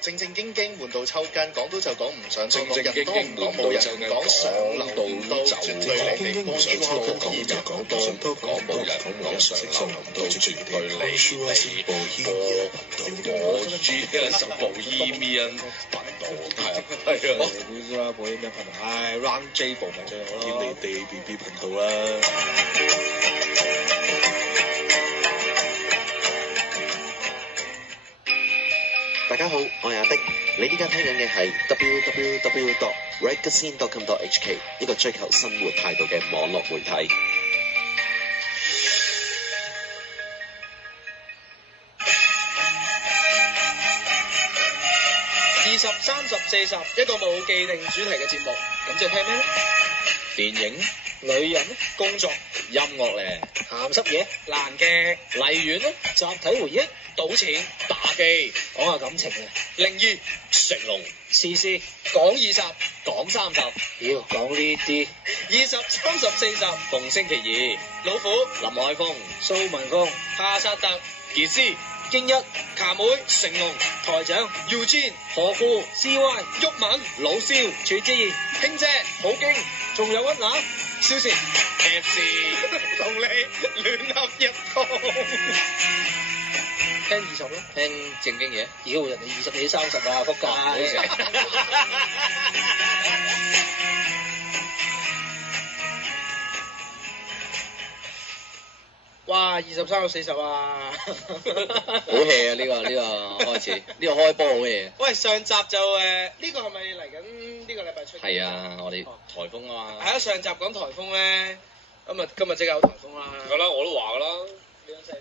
正正經經悶到抽筋，講到就講唔上，正正經經人多唔講冇人講上流到唔到，就絕對離地波上多講就講多講冇人講上流到絕對離地波。我知嘅就Bohemian頻道係啊，你知啦，Bohemian頻道，Round J 部咪最好咯，見你哋 BB 頻道啦。大家好，我係阿迪，你依家聽緊嘅係 www.ragazine.com.hk 一個追求生活態度嘅網絡媒體。20、30、40，一個冇既定主題嘅節目，咁即係聽咩咧？電影、女人、工作、音樂咧、鹹濕嘢、爛劇、荔園咧、集體回憶、賭錢、打機、講下感情嘅、靈異、成龍、時事、講20、講30，妖講呢啲20、30、40，逢星期二，老虎、林海峰、蘇文峰、哈薩特、傑斯、京一、卡妹、成龍、台長、Eugene、何故、CY、毓民、老蕭、全智賢、兄姐、好驚，仲有屈乸、蕭倩、FC 同你聯合一堂。聽20咯，聽正經嘢，妖人哋20幾30啊，仆街！哇，20、30、40啊！好 hea 啊！呢個開始，呢個開波好 hea。喂，上集就呢個係咪嚟緊呢個禮拜出？係啊，我哋颱風啊嘛。係啊，上集講颱風咧，今日即刻有颱風啦。係啦，我都話㗎啦。你咁犀利啊！